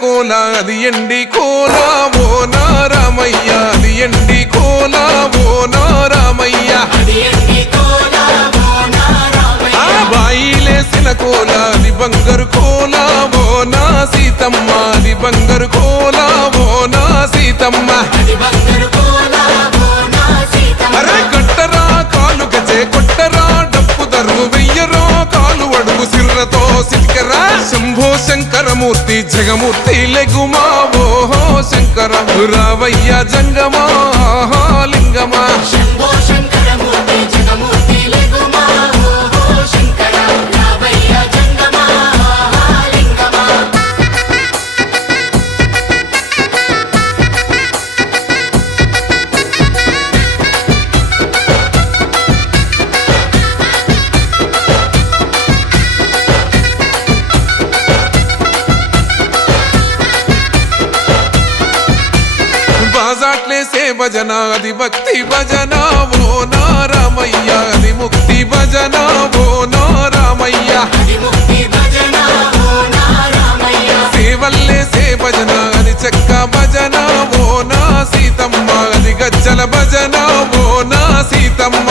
కోల అది ఎండి కోల ఓ నారామయ్య అది ఎండి కోల ఓ నారామయ్య ఆ బాయిలేసిన కోల అది బంగారు కోల ఓ నా సీతమ్మ అది బంగారు కోల ఓ నా సీతమ్మ అరే కట్టరా కాలు గజే కొట్టరా డప్పు దరువు వెయ్యరో కాలు అడుగు సిర్రతో సిటికరా శంభో శంకరమూర్తి జగమూర్తి లెగుమా ఓహో శంకర రావయ్య జంగమా లింగమా బాజాట్లేసే భజన అది భక్తి భజన ఓ నారామయ్య అది ముక్తి భజన ఓ నారామయ్య సేవల్లేసే భజన అది చెక్క భజన ఓ నా సీతమ్మ అది గజ్జల భజన ఓ నా సీతమ్మ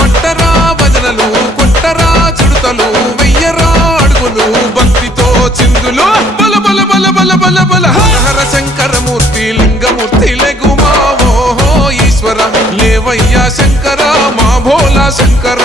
పట్టరా భజనలు కొట్టరా చుడతలు వెయ్యరా అడుగులు భక్తితో చిందులు బల బల బల బల బల బల హర శంకరమూర్తి లింగమూర్తి లెగుమా ఓహో ఈశ్వర లేవయ్యా శంకర మా భోలా శంకర